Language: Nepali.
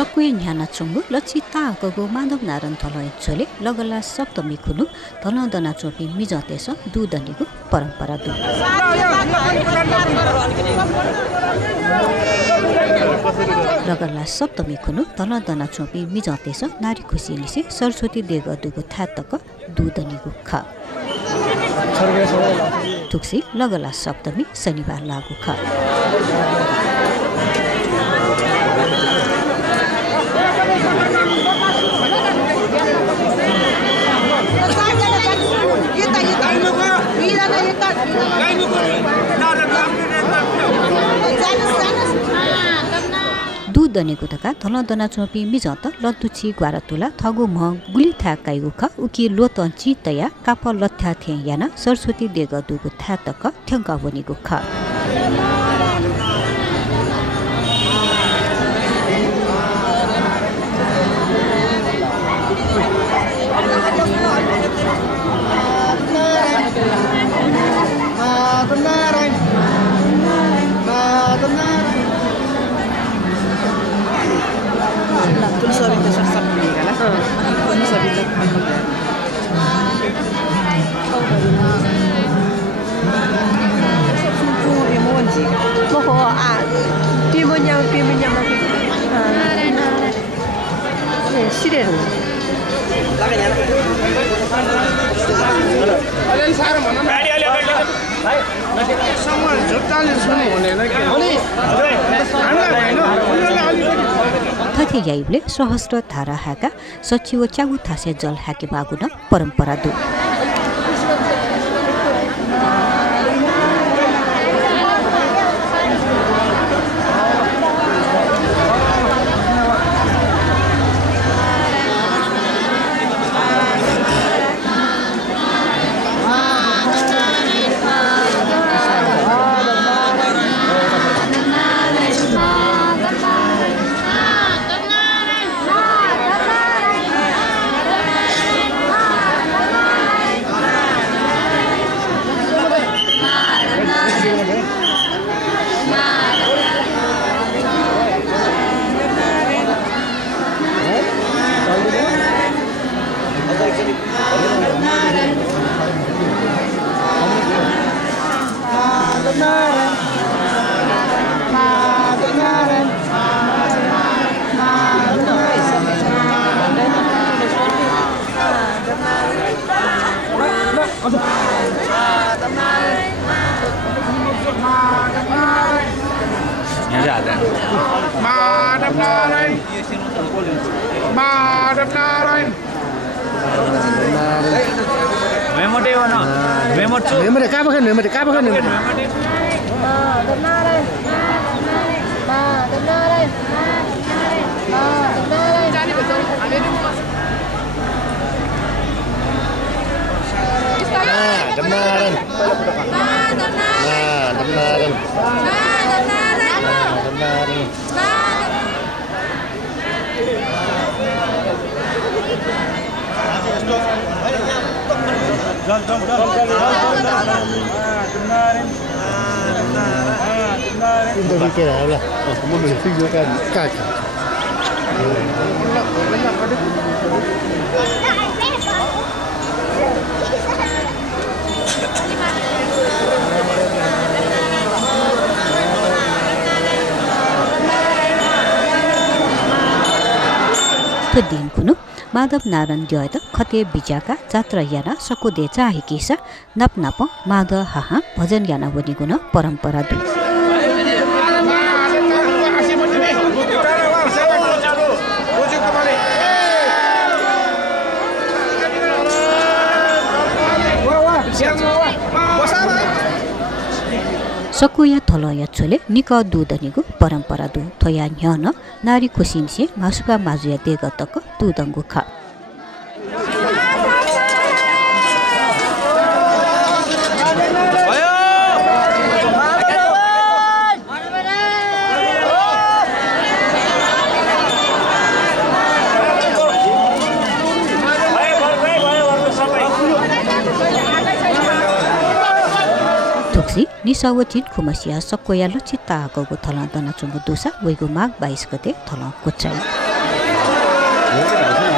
सकुए न्याना चुंगु लचिता गगो माधव नारायण थलय छोले लगला सप्तमी खुनु धनदना चोपी मिजतेस दुदनीको परम्परा दु लगला सप्तमी खुनु धनदना चोपी मिजतेस नारी खुसी लिसे सरस्वती देग दुगो थातक दुदनीको ख तुक्सी लगला सप्तमी शनिबार लागु ख दूध दनेको तका धनदना चोपी मिजत लत्तुची ग्वारतुला थगु म गुली था काइगु ख उकी लोतंची तया काप लथ्या थे याना सरस्वती देग दुगु था तक ठ्यंका बनेको ख थथे याइबले सहस्र धारा हाका सचिव च्यागु थासे जल हाके बागुन परम्परा दु दिन कुनु माधव नारायण द्वैत खते बिजाका जात्रा याना सको दे चाहे केसा नप नप माधव हाहा भजन याना बनिगुन परम्परा दु सकुया थलया छोले निक दुदनीको परम्परा दु थया न्यन नारी खुसिनसे मासुका माजुया देगतक दुदंगु ख निसावचिन खुमसिया सकोया लचिता गगो थला दना चंगु दुसा वेगु माग 22 गते थला कोचाई 我们老师